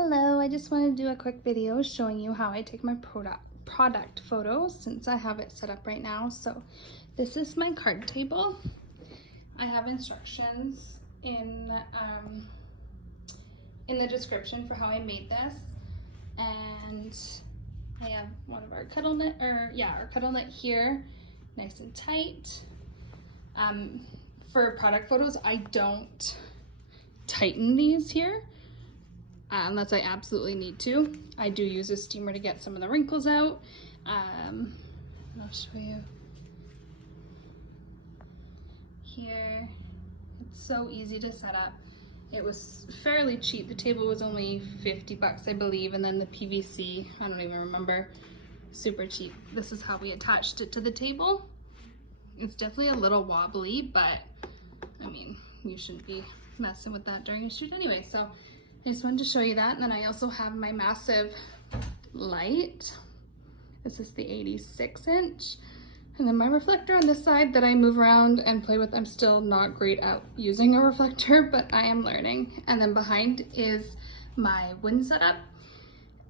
Hello, I just want to do a quick video showing you how I take my product photos since I have it set up right now. So this is my card table. I have instructions in the description for how I made this, and I have one of our cuddle knit, our cuddle knit here, nice and tight. For product photos, I don't tighten these here unless I absolutely need to. I do use a steamer to get some of the wrinkles out. I'll show you here. It's so easy to set up. It was fairly cheap. The table was only 50 bucks, I believe, and then the PVC, I don't even remember, super cheap. This is how we attached it to the table. It's definitely a little wobbly, but I mean, you shouldn't be messing with that during a shoot anyway. So I just wanted to show you that. And then I also have my massive light. This is the 86-inch. And then my reflector on this side that I move around and play with. I'm still not great at using a reflector, but I am learning. And then behind is my wind setup.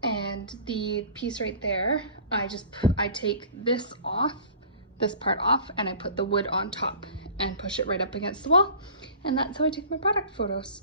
And the piece right there, I take this part off, and I put the wood on top and push it right up against the wall. And that's how I take my product photos.